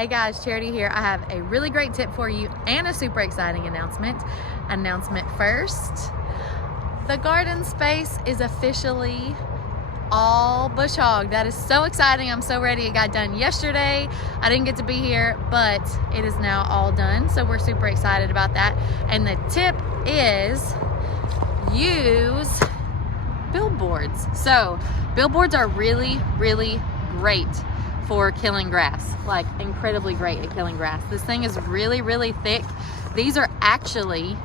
Hey guys, Charity here. I have a really great tip for you and a super exciting announcement. Announcement first, the garden space is officially all bush hog. That is so exciting. I'm so ready. It got done yesterday. I didn't get to be here, but it is now all done. So we're super excited about that. And the tip is use billboards. So billboards are really, really great for killing grass, like incredibly great at killing grass. This thing is really, really thick. These are actually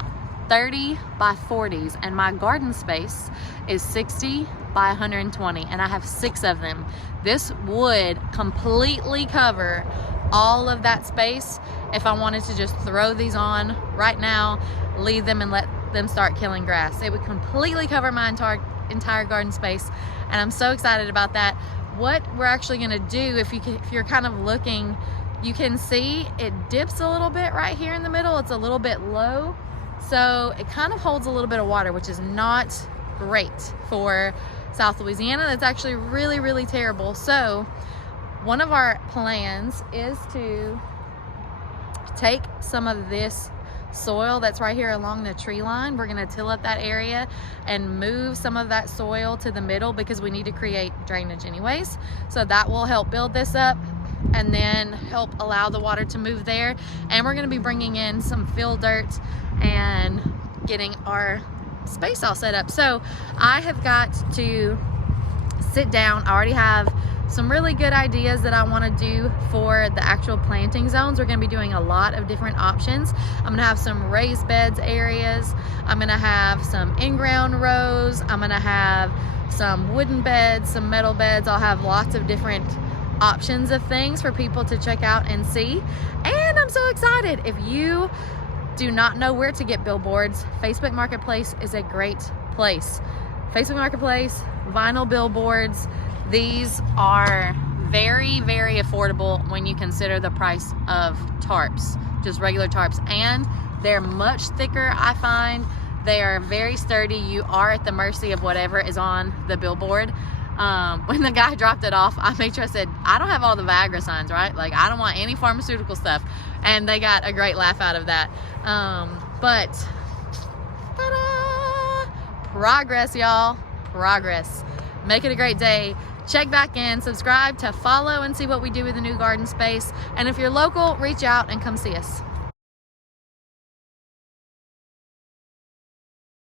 30 by 40s and my garden space is 60 by 120 and I have 6 of them. This would completely cover all of that space if I wanted to just throw these on right now, leave them and let them start killing grass. It would completely cover my entire garden space, and I'm so excited about that. What we're actually gonna do, if you're kind of looking, you can see it dips a little bit right here in the middle. It's a little bit low, so it kind of holds a little bit of water, which is not great for South Louisiana. That's actually really, really terrible. So one of our plans is to take some of this soil that's right here along the tree line. We're going to till up that area and move some of that soil to the middle because we need to create drainage anyways. So that will help build this up and then help allow the water to move there. And we're going to be bringing in some fill dirt and getting our space all set up. So I have got to sit down. I already have some really good ideas that I want to do for the actual planting zones. We're going to be doing a lot of different options. I'm going to have some raised beds areas. I'm going to have some in-ground rows. I'm going to have some wooden beds, some metal beds. I'll have lots of different options of things for people to check out and see. And I'm so excited. If you do not know where to get billboards, Facebook Marketplace is a great place. Facebook Marketplace, vinyl billboards. These are very, very affordable when you consider the price of tarps, just regular tarps, and they're much thicker. I find they are very sturdy. You are at the mercy of whatever is on the billboard. When the guy dropped it off, I made sure I said, I don't have all the Viagra signs, right? Like, I don't want any pharmaceutical stuff. And they got a great laugh out of that. But ta-da! Progress, y'all. Progress. Make it a great day. Check back in, subscribe to follow and see what we do with the new garden space. And if you're local, reach out and come see us.